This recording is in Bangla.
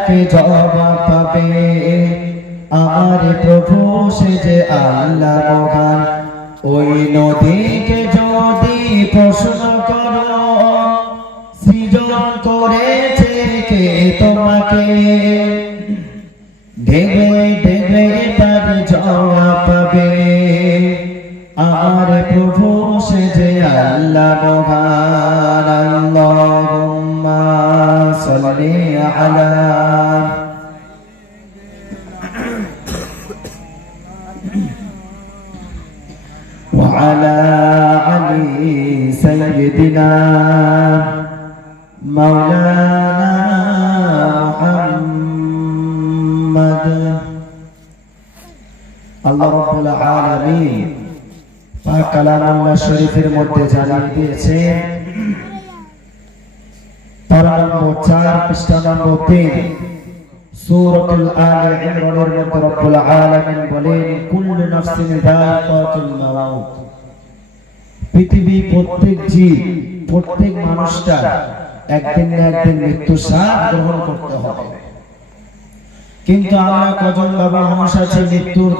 একই জবাব পাবে। আমার প্রভু, সে যে আল্লাহ মহান, ওই নদীকে যদি প্রশ্ন করো, সৃজন করেছে কে তোমাকে? তার জবাব পাবে। প্রভু, সে যে আল্লাহ মহান, আল্লাহুম্মা। সাল্লি আলা وعلى علي سيدنا مولانا محمد আল্লাহ রাব্বুল আলামিন পাক কালামুল্লাহ শরীফের মধ্যে জানিয়ে দিয়েছে নম্বর 4 পৃষ্ঠা নম্বর 3 সূরাতুল আলে ইমরানের মধ্যে রব্বুল আলামিন বলেন, কুল্লু নাফসিন যায়কাতুল মাউত। পৃথিবী মানুষটা একদিন না একদিন মৃত্যু স্বাদ গ্রহণ করতে হবে। কিন্তু আমরা কজন বাবা মানুষ আছে মৃত্যুর